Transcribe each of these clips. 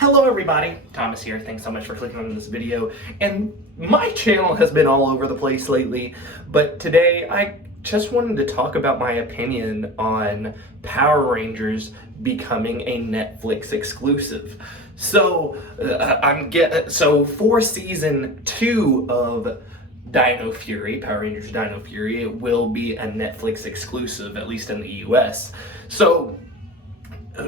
Hello everybody, Thomas here. Thanks so much for clicking on this video. And my channel has been all over the place lately, but today I just wanted to talk about my opinion on Power Rangers becoming a Netflix exclusive. So for season 2 of Dino Fury, Power Rangers Dino Fury, it will be a Netflix exclusive, at least in the US. So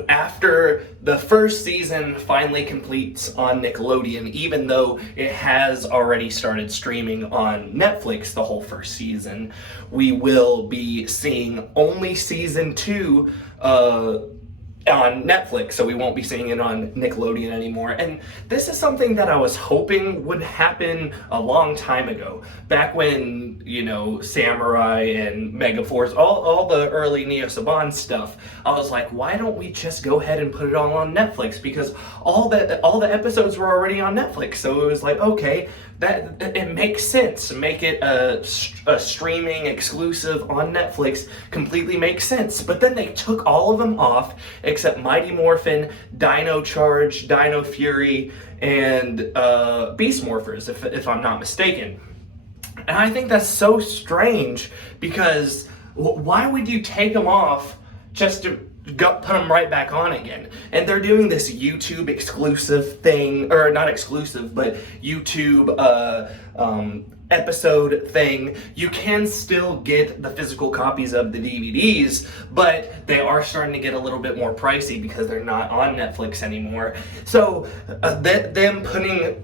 after the first season finally completes on Nickelodeon, even though it has already started streaming on Netflix the whole first season, we will be seeing only season 2 on Netflix, so we won't be seeing it on Nickelodeon anymore. And this is something that I was hoping would happen a long time ago, back when, Samurai and Megaforce, all the early Neo Saban stuff. I was like, why don't we just go ahead and put it all on Netflix? Because all the episodes were already on Netflix, so it was like, okay, that it makes sense. Make it a streaming exclusive on Netflix completely makes sense. But then they took all of them off except Mighty Morphin, Dino Charge, Dino Fury, and Beast Morphers, if I'm not mistaken. And I think that's so strange, because why would you take them off just to put them right back on again? And they're doing this YouTube exclusive thing, or not exclusive, but YouTube episode thing. You can still get the physical copies of the DVDs, but they are starting to get a little bit more pricey because they're not on Netflix anymore. So them putting,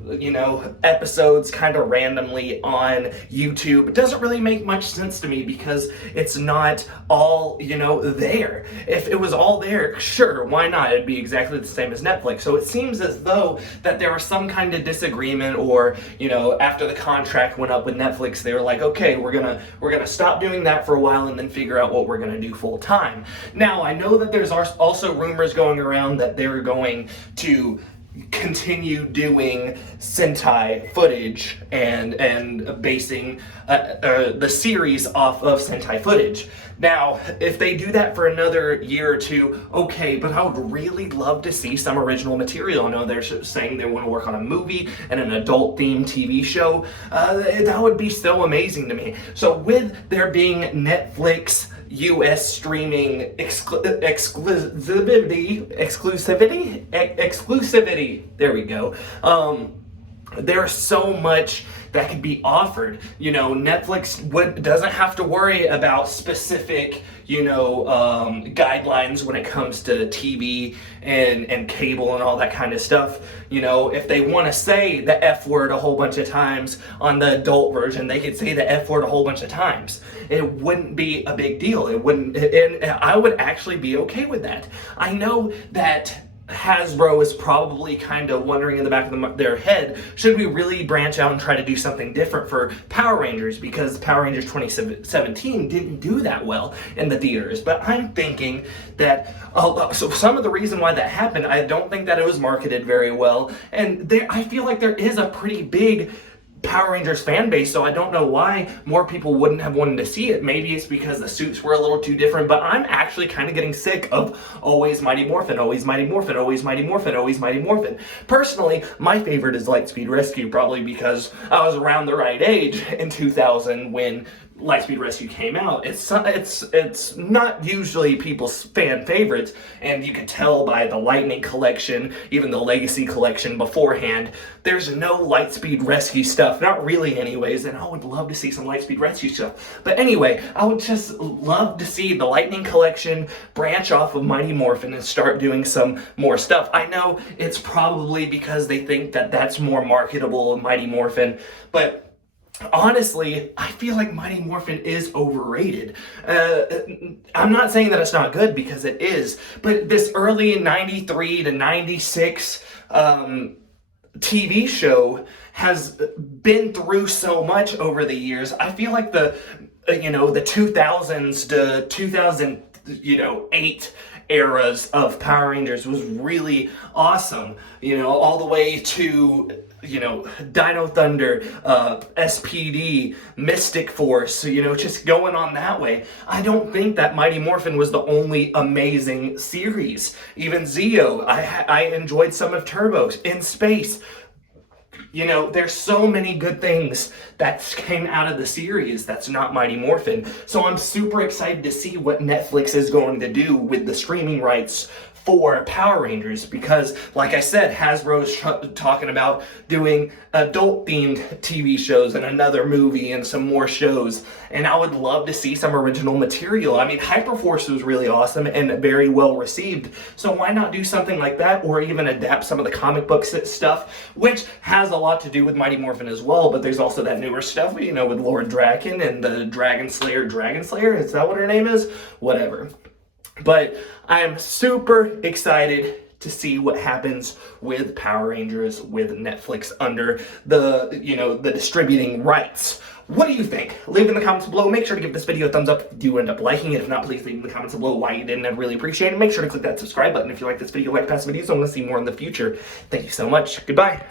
episodes kind of randomly on YouTube doesn't really make much sense to me, because it's not all, there. If it was all there, sure, why not? It'd be exactly the same as Netflix. So it seems as though that there was some kind of disagreement, or, after the contract went up with Netflix, they were like, okay, we're gonna stop doing that for a while and then figure out what we're gonna do full time. Now, I know that there's also rumors going around that they're going to continue doing Sentai footage and basing the series off of Sentai footage. Now, if they do that for another year or two, okay, but I would really love to see some original material. I know they're saying they want to work on a movie and an adult-themed TV show. That would be so amazing to me. So with there being Netflix US streaming exclusivity, there we go. There's so much that could be offered. Netflix doesn't have to worry about specific, guidelines when it comes to TV and cable and all that kind of stuff. If they want to say the F word a whole bunch of times on the adult version, they could say the F word a whole bunch of times. It wouldn't be a big deal. And I would actually be okay with that. I know that Hasbro is probably kind of wondering in the back of their head, should we really branch out and try to do something different for Power Rangers, because Power Rangers 2017 didn't do that well in the theaters. But I'm thinking that, so some of the reason why that happened, I don't think that it was marketed very well, and I feel like there is a pretty big Power Rangers fan base, so I don't know why more people wouldn't have wanted to see it. Maybe it's because the suits were a little too different, but I'm actually kind of getting sick of always Mighty Morphin, always Mighty Morphin, always Mighty Morphin, always Mighty Morphin. Personally, my favorite is Lightspeed Rescue, probably because I was around the right age in 2000 when Lightspeed Rescue came out. It's not usually people's fan favorites, and you can tell by the Lightning collection, even the Legacy collection beforehand, there's no Lightspeed Rescue stuff, not really anyways, and I would love to see some Lightspeed Rescue stuff. But anyway, I would just love to see the Lightning collection branch off of Mighty Morphin and start doing some more stuff. I know it's probably because they think that that's more marketable than Mighty Morphin, but honestly, I feel like Mighty Morphin is overrated. I'm not saying that it's not good, because it is, but this early 93 to 96 TV show has been through so much over the years. I feel like the 2000s to 2008 eras of Power Rangers was really awesome. You know, all the way to, you know, Dino Thunder, SPD, Mystic Force, you know, just going on that way. I don't think that Mighty Morphin was the only amazing series. Even Zeo, I enjoyed some of Turbo's In Space. You know, there's so many good things that came out of the series that's not Mighty Morphin. So I'm super excited to see what Netflix is going to do with the streaming rights for Power Rangers, because like I said, Hasbro's talking about doing adult-themed TV shows and another movie and some more shows, and I would love to see some original material. I mean, Hyperforce was really awesome and very well received, so why not do something like that, or even adapt some of the comic book stuff, which has a lot to do with Mighty Morphin as well, but there's also that newer stuff, you know, with Lord Draken and the Dragon Slayer, is that what her name is? Whatever. But I am super excited to see what happens with Power Rangers with Netflix under the, you know, the distributing rights. What do you think? Leave in the comments below. Make sure to give this video a thumbs up if you end up liking it. If not, please leave in the comments below why you didn't. I'd really appreciate it. Make sure to click that subscribe button if you like this video, like past videos, and want to see more in the future. Thank you so much. Goodbye.